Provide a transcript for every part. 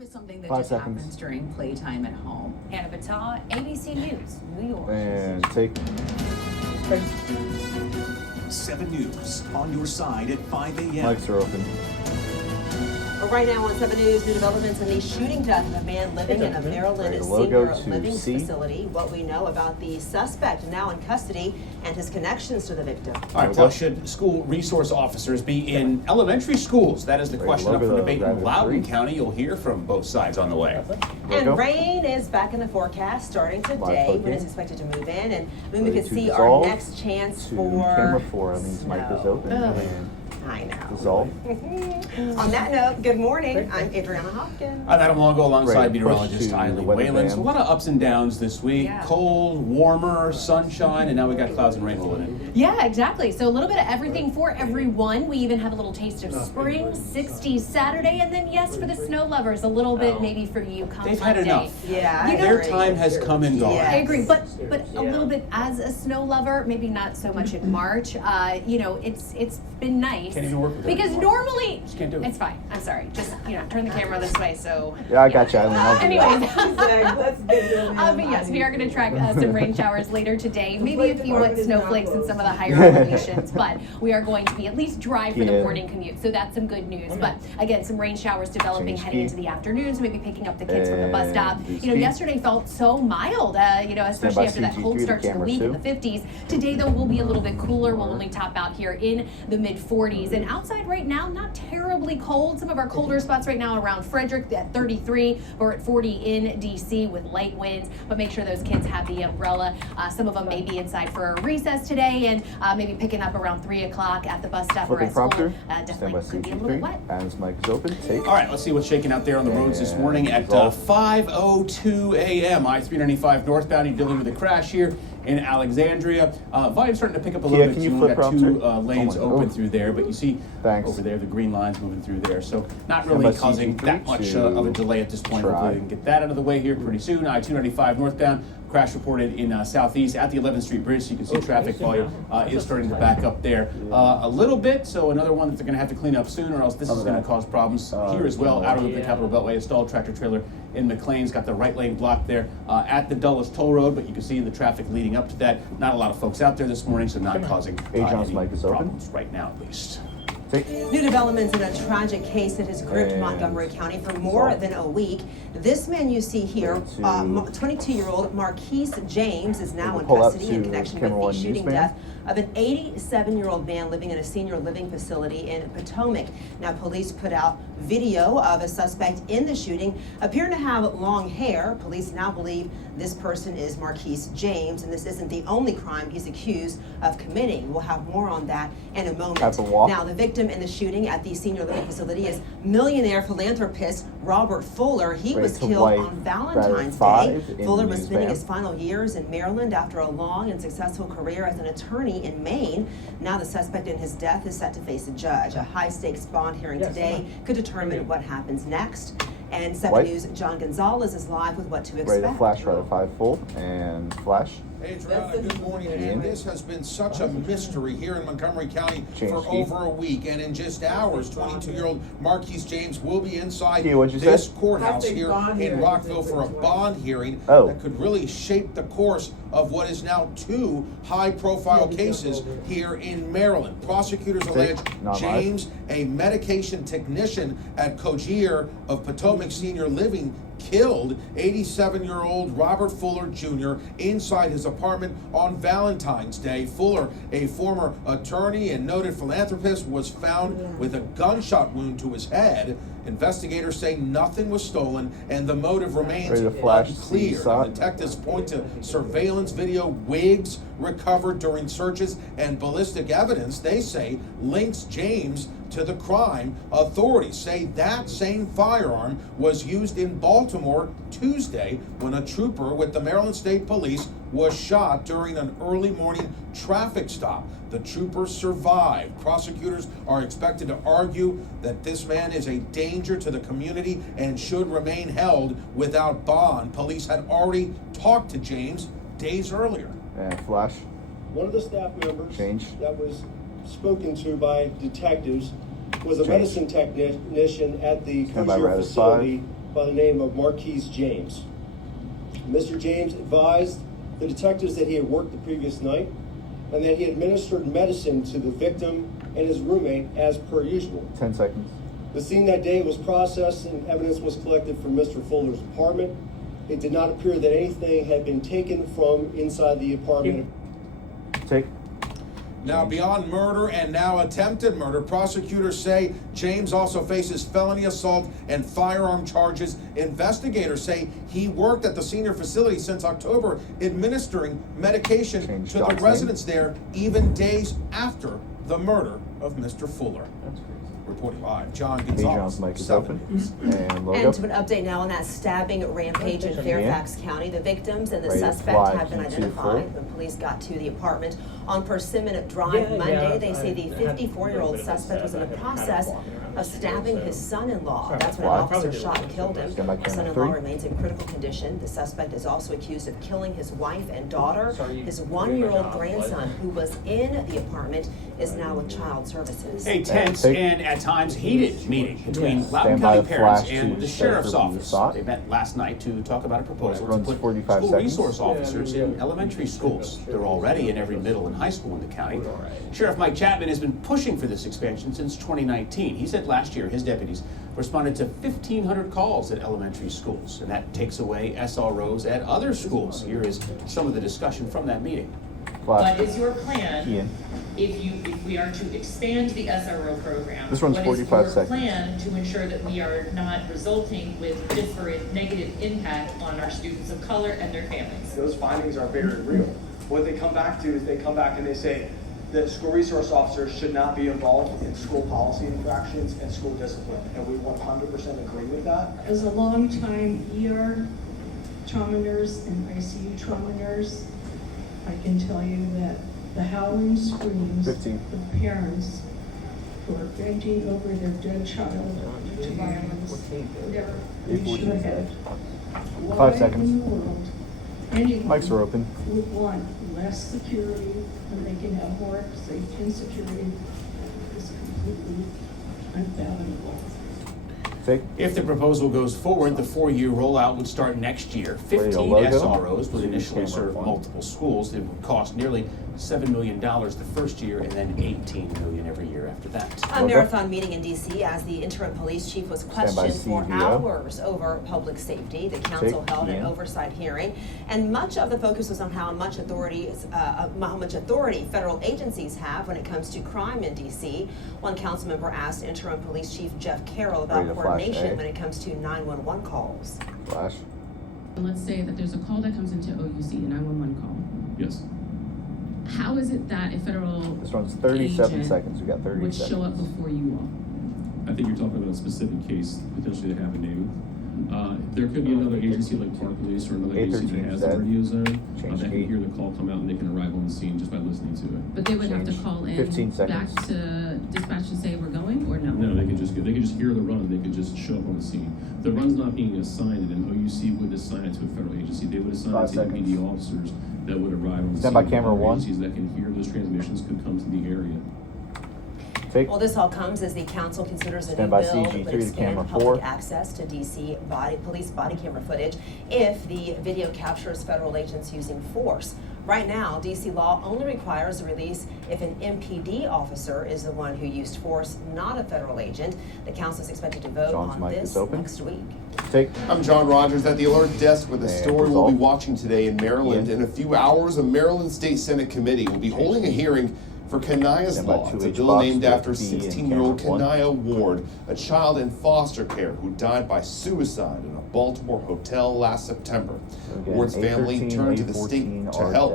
Is something that 5 just seconds. happens during playtime at home. Hannah Battah, ABC News, New York. And take. 7 News on your side at 5 a.m. Mics are open. Right now on 7 News, new developments in the shooting death of a man living in a Maryland senior living facility. What we know about the suspect now in custody and his connections to the victim. All right, well, should school resource officers be in elementary schools? That is the question up for debate in Loudoun County. You'll hear from both sides on the way. And rain is back in the forecast starting today when it's expected to move in. And we can see our next chance for camera 4. I mean, this mic is open. And I know. dissolve. On that note, good morning. I'm Adriana Hopkins. I'm Adam Longo alongside meteorologist Eileen Whalen. So a lot of ups and downs this week. Yeah. Cold, warmer, sunshine, and now we got clouds and rain rolling in. Yeah, exactly. So a little bit of everything for everyone. We even have a little taste of spring, 60s Saturday, and then yes, for the snow lovers, a little bit maybe for you come They've had Monday. enough. Yeah, You know, Their time has come and gone. Yeah. I agree, but a little bit as a snow lover, maybe not so much in March. You know, it's been nice. Can't even work with it because anymore. normally Just can't do it. It's fine. I'm sorry. Just turn the camera this way. So Yeah, I got you. I'll do that. Anyways, but yes, we are going to track some rain showers later today. Maybe a few wet snowflakes in some of the higher elevations, but we are going to be at least dry for the morning commute. So that's some good news. But again, some rain showers developing heading into the afternoon. So maybe picking up the kids from the bus stop. Yesterday felt so mild. Especially after that cold start to the week in the 50s. Today though will be a little bit cooler. We'll only top out here in the mid 40s. And outside right now, not terribly cold. Some of our colder spots right now around Frederick at 33 or at 40 in DC with light winds. But make sure those kids have the umbrella. Some of them may be inside for a recess today and maybe picking up around 3 o'clock at the bus stop or at school. Definitely could be a little bit wet. Adam's mic is open. Take. All right, let's see what's shaking out there on the roads this morning at 5:02 a.m. I-395 northbound. You're dealing with a crash here in Alexandria. Volume starting to pick up a little bit. Can you We've flip got around, two sir? lanes open through there, but you see Thanks. over there the green lines moving through there. So not really Number causing CG3 that much of a delay at this point. Hopefully we can get that out of the way here pretty soon. I-295 northbound. Crash reported in southeast at the 11th Street Bridge, so you can see traffic volume is starting to back up there a little bit. So another one that they're going to have to clean up soon, or else this is going to cause problems here as well. Out of the Capitol Beltway, a stalled tractor trailer in McLean's got the right lane blocked there at the Dulles Toll Road, but you can see the traffic leading up to that. Not a lot of folks out there this morning, so not causing any problems right now at least. New developments in a tragic case that has gripped Montgomery County for more than a week. This man you see here, 22-year-old Marquise James, is now in custody in connection with the shooting death of an 87-year-old man living in a senior living facility in Potomac. Now, police put out video of a suspect in the shooting, appearing to have long hair. Police now believe this person is Marquise James, and this isn't the only crime he's accused of committing. We'll have more on that in a moment. Now, the victim in the shooting at the senior living facility is millionaire philanthropist Robert Fuller. He was killed on Valentine's Day. Fuller was spending his final years in Maryland after a long and successful career as an attorney in Maine. Now the suspect in his death is set to face a judge. A high-stakes bond hearing today could determine what happens next. And 7 News' John Gonzalez is live with what to expect. Ready to flash right at 5 full and flash. Hey, Adriana, good morning. And this has been such a mystery here in Montgomery County for over a week. And in just hours, 22-year-old Marquise James will be inside this courthouse here in Rockville for a bond hearing that could really shape the course of what is now 2 high-profile cases here in Maryland. Prosecutors allege James, a medication technician at Cogier of Potomac Senior Living, killed 87-year-old Robert Fuller Jr. inside his apartment on Valentine's Day. Fuller, a former attorney and noted philanthropist, was found with a gunshot wound to his head. Investigators say nothing was stolen and the motive remains unclear. Detectives point to surveillance video, wigs recovered during searches, and ballistic evidence, they say, links James to the crime. Authorities say that same firearm was used in Baltimore Tuesday when a trooper with the Maryland State Police was shot during an early morning traffic stop. The trooper survived. Prosecutors are expected to argue that this man is a danger to the community and should remain held without bond. Police had already talked to James days earlier. And flash. One of the staff members that was spoken to by detectives was a medicine technician at the Cogier facility by the name of Marquise James. Mr. James advised the detectives that he had worked the previous night and that he administered medicine to the victim and his roommate as per usual. 10 seconds. The scene that day was processed and evidence was collected from Mr. Fuller's apartment. It did not appear that anything had been taken from inside the apartment. Take. Now, beyond murder and now attempted murder, prosecutors say James also faces felony assault and firearm charges. Investigators say he worked at the senior facility since October, administering medication to the residents there, even days after the murder of Mr. Fuller. That's crazy. Reporting live, John John's Gonzalez, mic is 7 open. News. And logo. And to an update now on that stabbing rampage in Fairfax County. The victims and the suspect have been identified when police got to the apartment on Persimmon Drive Monday. They say the 54-year-old suspect was in the process of stabbing his son-in-law. That's when an officer shot and killed him. His son-in-law remains in critical condition. The suspect is also accused of killing his wife and daughter. His 1-year-old grandson, who was in the apartment, is now with Child Services. A tense and at times heated meeting between Loudoun County parents and the sheriff's office. They met last night to talk about a proposal to put school resource officers in elementary schools. They're already in every middle and high school in the county. Sheriff Mike Chapman has been pushing for this expansion since 2019. He said last year his deputies responded to 1,500 calls at elementary schools, and that takes away SROs at other schools. Here is some of the discussion from that meeting. But is your plan, if we are to expand the SRO program, this runs 45 seconds. Plan to ensure that we are not resulting with disparate negative impact on our students of color and their families? Those findings are very real. What they come back to is they come back and they say that school resource officers should not be involved in school policy infractions and school discipline, and we 100% agree with that. As a long-time ER trauma nurse and ICU trauma nurse, I can tell you that the howling screams of parents who are bending over their dead child to violence never reach their head. 5 seconds. In the world, anyone Mics are open. would want less security when they can have more safety and security is completely unfathomable. If the proposal goes forward, the 4-year rollout would start next year. 15 SROs would initially serve multiple schools. It would cost nearly $7 million the first year and then $18 million every year after that. A marathon meeting in D.C. as the interim police chief was questioned for hours over public safety. The council held an oversight hearing, and much of the focus was on how much authority federal agencies have when it comes to crime in D.C. One council member asked interim police chief Jeff Carroll about coordination when it comes to 911 calls. Flash. Let's say that there's a call that comes into OUC, a 911 call. Yes. How is it that a federal This runs 37 seconds. We got 30 would seconds. show up before you all? I think you're talking about a specific case potentially that happened new. There could be another agency like Park Police or another agency that has a radio zone that can hear the call come out and they can arrive on the scene just by listening to it. But they would have to call in 15 back seconds. to dispatch and say we're going, or no? No, they could just hear the run. They could just show up on the scene. The run's not being assigned, and OUC would assign it to a federal agency. They would assign it to the PD officers that would arrive on the scene. Stand by camera 1. Agencies that can hear those transmissions could come to the area. Well, this all comes as the council considers a new Stand by bill that CG3 would to expand camera public 4. access to DC police body camera footage if the video captures federal agents using force. Right now, DC law only requires a release if an MPD officer is the one who used force, not a federal agent. The council is expected to vote on this next week. I'm John Rogers at the Alert Desk with a story we'll be watching today in Maryland. In a few hours, a Maryland State Senate committee will be holding a hearing for Kania's Law. It's a bill named after 16-year-old Kania Ward, a child in foster care who died by suicide in a Baltimore hotel last September. Ward's family turned to the state to help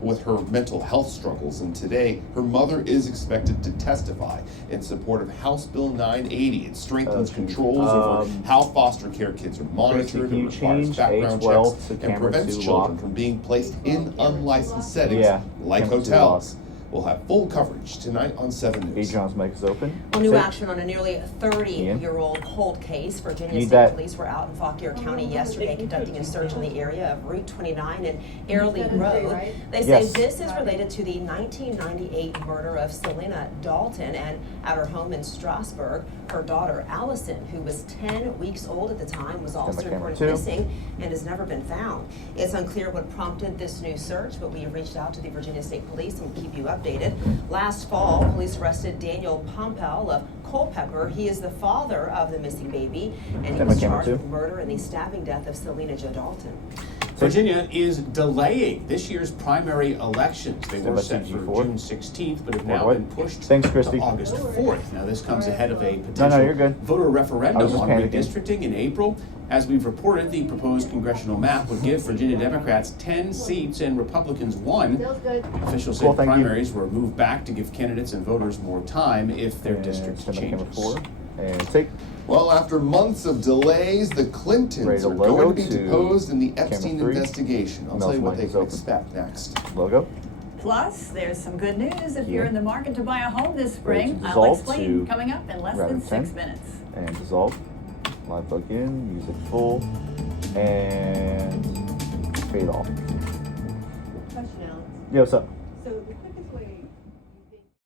with her mental health struggles, and today her mother is expected to testify in support of House Bill 980. It strengthens controls over how foster care kids are monitored and requires background checks and prevents children from being placed in unlicensed settings like hotels. We'll have full coverage tonight on 7 News. John's mic is open. Well, new action on a nearly 30-year-old cold case. Virginia State Police were out in Fauquier County yesterday conducting a search in the area of Route 29 and Airlie Road. They say this is related to the 1998 murder of Selena Dalton, and at her home in Strasburg, her daughter Allison, who was 10 weeks old at the time, was also reported missing and has never been found. It's unclear what prompted this new search, but we have reached out to the Virginia State Police and will keep you updated. Last fall, police arrested Daniel Pompel of Culpeper. He is the father of the missing baby, and he was charged with murder and the stabbing death of Selena Jo Dalton. Virginia is delaying this year's primary elections. They were set for June 16th, but have now been pushed to August 4th. Now, this comes ahead of a potential voter referendum on redistricting in April. As we've reported, the proposed congressional map would give Virginia Democrats 10 seats and Republicans 1. Officials say primaries were moved back to give candidates and voters more time if their districts changes. Well, after months of delays, the Clintons are going to be deposed in the Epstein investigation. I'll tell you what they can expect next. Logo. Plus, there's some good news if you're in the market to buy a home this spring. I'll explain coming up in less than 6 minutes. And dissolve. Live plug in, music full, and fade off. Touchdown. Yeah, what's up?